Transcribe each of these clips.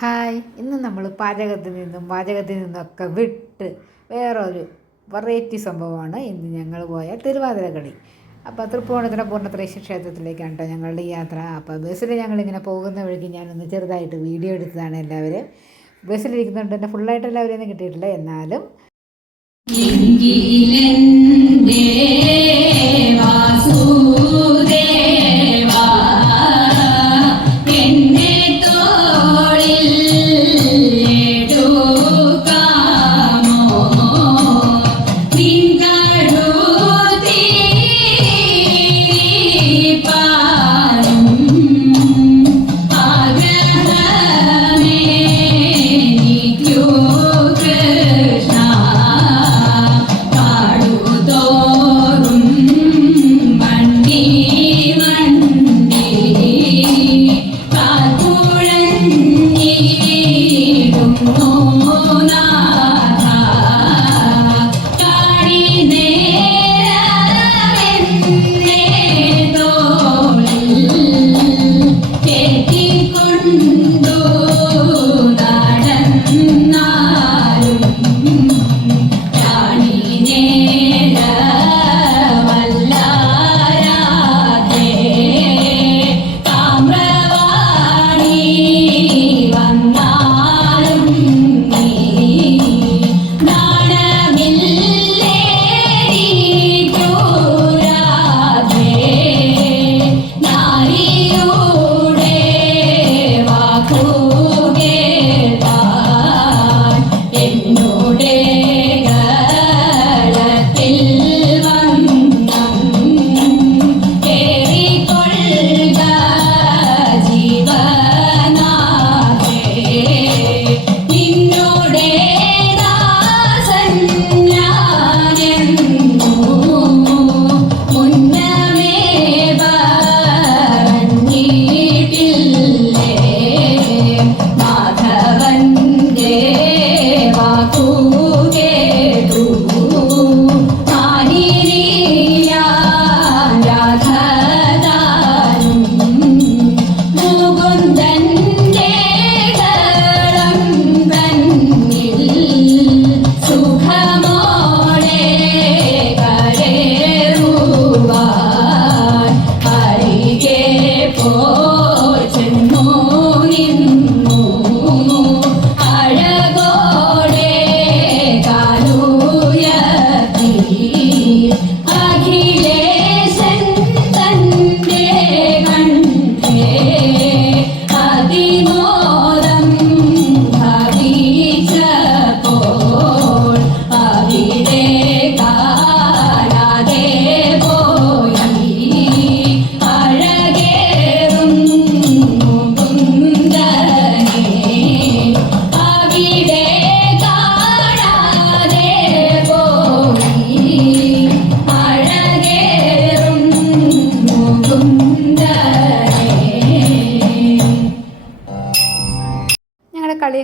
Hi. ഇന്ന് നമ്മൾ പാചകത്തിൽ നിന്നും പാചകത്തിൽ നിന്നൊക്കെ വിട്ട് വേറൊരു വെറൈറ്റി സംഭവമാണ്. ഇന്ന് ഞങ്ങൾ പോയ തിരുവാതിര കളി. അപ്പോൾ തൃപ്പൂണിത്തുറ പൂർണത്രേശ്വര ക്ഷേത്രത്തിലേക്കാണ് കേട്ടോ ഞങ്ങളുടെ യാത്ര. അപ്പോൾ ബസ്സിൽ ഞങ്ങളിങ്ങനെ പോകുന്ന വഴിക്ക് ഞാനൊന്ന് ചെറുതായിട്ട് വീഡിയോ എടുത്തതാണ് എല്ലാവരും. ബസ്സിലിരിക്കുന്നുണ്ട് എന്റെ ഫുള്ളായിട്ട് എല്ലാവരെയൊന്നും കിട്ടിയിട്ടില്ല. എന്നാലും そん。you.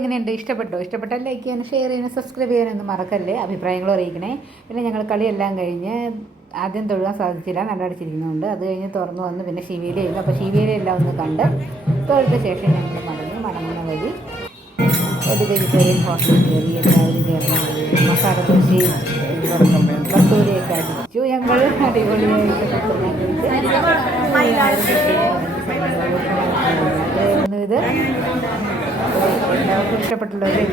എങ്ങനെയുണ്ട്? ഇഷ്ടപ്പെട്ടോ? ഇഷ്ടപ്പെട്ടാൽ ലൈക്ക് ചെയ്യാനും ഷെയർ ചെയ്യാനും സബ്സ്ക്രൈബ് ചെയ്യാനൊന്നും മറക്കല്ലേ? അഭിപ്രായങ്ങൾ അറിയിക്കണേ. പിന്നെ ഞങ്ങൾ കളിയെല്ലാം കഴിഞ്ഞ് ആദ്യം തൊഴുകാൻ സാധിച്ചില്ല. നല്ലടിച്ചിരിക്കുന്നുണ്ട്. അത് കഴിഞ്ഞ് തുറന്നു വന്ന് പിന്നെ ശിവേലിയായിരുന്നു അപ്പോൾ ശിവേലിയെല്ലാം ഒന്ന് കണ്ട് തൊഴുത്ത ശേഷം ഞങ്ങൾ മടങ്ങി മടങ്ങുന്ന വഴി ഒരു വെജിറ്റേറിയൻ ഹോട്ടലിൽ കയറി എല്ലാവരും ചേർന്ന് മസാല കൃഷി കസ്തൂരിയൊക്കെ അടിച്ചു. ഞങ്ങൾ അടിപൊളിയായിട്ട് കസ്തൂരി ഇത് എല്ലാവർക്കും ഇഷ്ടപ്പെട്ടുള്ള ഒരു